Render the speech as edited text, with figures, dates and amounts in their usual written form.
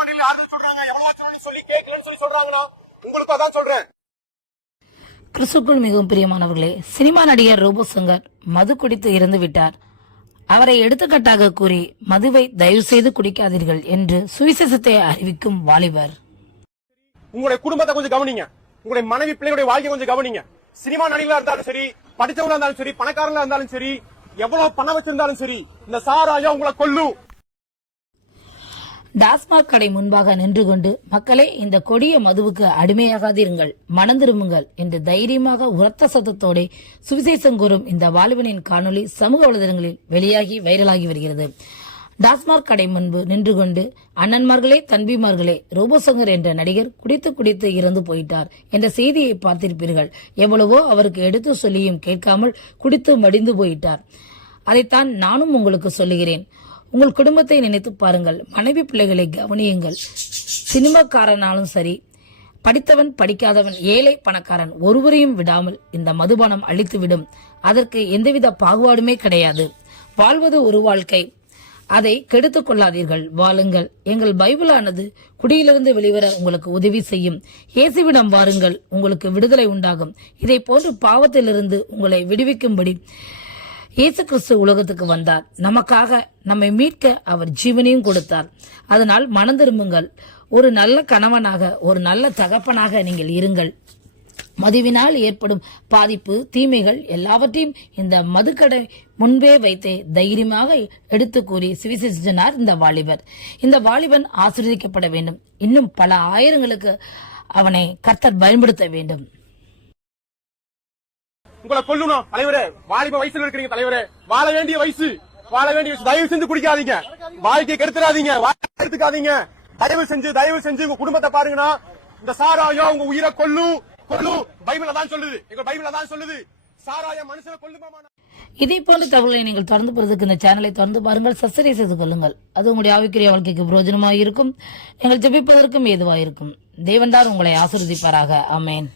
மணில ஆறுதல் சொல்றாங்க, எவ்வளவு சொல்லி கேட்கலன்னு சொல்லி சொல்றாங்கன்னா உங்களுக்கு அதான் சொல்றேன். கிறிஸ்துக்குள் மிகவும் பிரியமானவர்களே, சினிமா நடிகர் ரோபோ சங்கர் மது குடித்து இறந்து விட்டார். அவரை எடுத்துக்காட்டாக கூறி மதுவை தயவு செய்து குடிக்காதீர்கள் என்று சுவிசேஷத்தை அறிவிக்கும் வாலிபர். உங்களுடைய குடும்பத்தை கொஞ்சம் கவனிங்க, உங்களுடைய மனைவி பிள்ளைகளுடைய வாழ்க்கை கொஞ்சம் கவனிங்க. சினிமா நடிகர்களா இருந்தாலும் சரி, படிச்சவங்களா இருந்தாலும் சரி, பணக்காரங்களா இருந்தாலும் சரி, எவ்வளவு பணம் வச்சிருந்தாலும் சரி, இந்த சாராயம் உங்களை கொல்லும். டாஸ்மாக் கடை முன்பாக நின்று கொண்டு மக்களே இந்த கொடிய மதுவுக்கு அடிமையாகாதீர்கள், மனம் திரும்புங்கள் என்று தைரியமாக உரத்த சத்தத்தோட சுவிசேஷம் கூறும் இந்த வாலிபனின் காணொலி சமூக வலைதளங்களில் வெளியாகி வைரலாகி வருகிறது. டாஸ்மாக் கடை முன்பு நின்று கொண்டு அண்ணன்மார்களே தன்பிமார்களே, ரோபோசங்கர் என்ற நடிகர் குடித்து குடித்து இறந்து போயிட்டார் என்ற செய்தியை பார்த்திருப்பீர்கள். எவ்வளவோ அவருக்கு எடுத்து சொல்லியும் கேட்காமல் குடித்து மடிந்து போயிட்டார். அதைத்தான் நானும் உங்களுக்கு சொல்லுகிறேன். உங்கள் குடும்பத்தை நினைத்து பாருங்கள், மனைவி பிள்ளைகளை கவனியுங்கள். சினிமாக்காரனாலும் சரி, படித்தவன் படிக்காதவன், ஏழை பணக்காரன், ஒருவரையும் விடாமல் இந்த மதுபானம் அழித்துவிடும். அதற்கு எந்தவித பாகுபாடுமே கிடையாது. வாழ்வது ஒரு வாழ்க்கை, அதை கெடுத்துக் கொள்ளாதீர்கள், வாழுங்கள். எங்கள் பைபிளானது குடியிலிருந்து வெளிவர உங்களுக்கு உதவி செய்யும். இயேசுவிடம் வாருங்கள், உங்களுக்கு விடுதலை உண்டாகும். இதை போன்று பாவத்திலிருந்து உங்களை விடுவிக்கும்படி இயேசு கிறிஸ்து உலகத்துக்கு வந்தார். நமக்காக நம்மை மீட்க அவர் ஜீவனையும் கொடுத்தார். அதனால் மனம் திரும்புங்கள். ஒரு நல்ல கணவனாக, ஒரு நல்ல தகப்பனாக நீங்கள் இருங்கள். மதுவினால் ஏற்படும் பாதிப்பு, தீமைகள் எல்லாவற்றையும் இந்த மதுக்கடை முன்பே வைத்து தைரியமாக எடுத்து கூறி சுவிசேஷினார் இந்த வாலிபர். இந்த வாலிபன் ஆசீர்வதிக்கப்பட வேண்டும். இன்னும் பல ஆயிரங்களுக்கு அவனை கர்த்தர் பயன்படுத்த வேண்டும். உங்களை கொல்லணும் தலைவரே. வாலிப வயசுல இருக்கிறீங்க தலைவரே, வாழ வேண்டிய வயசு, வாழ வேண்டிய வயசு. தயவு செஞ்சு குடிக்காதீங்க, வாழ்க்கையை கெடுத்துறாதீங்க, எடுத்துக்காதீங்க. தயவு செஞ்சு உங்க குடும்பத்தை பாருங்கன்னா இந்த சாராயம் உங்க உயிரை கொல்லும். பைபிள் தான் சொல்லுது, எங்க பைபிள் தான் சொல்லுது, சாராயம் மனுஷனை கொல்லுமா. இதே போன்ற தகவலை நீங்கள் தொடர்ந்து போறதுக்கு இந்த சேனலை தொடர்ந்து பாருங்கள், சப்ஸ்கிரைப் செய்து கொள்ளுங்கள். அது உங்களுடைய ஆவிக்குரிய வாழ்க்கைக்கு பிரயோஜனமாக இருக்கும், எங்கள் ஜெபிப்பதற்கும் ஏதுவாக இருக்கும். தேவன் தான் உங்களை ஆசீர்வதிப்பாராக. ஆமென்.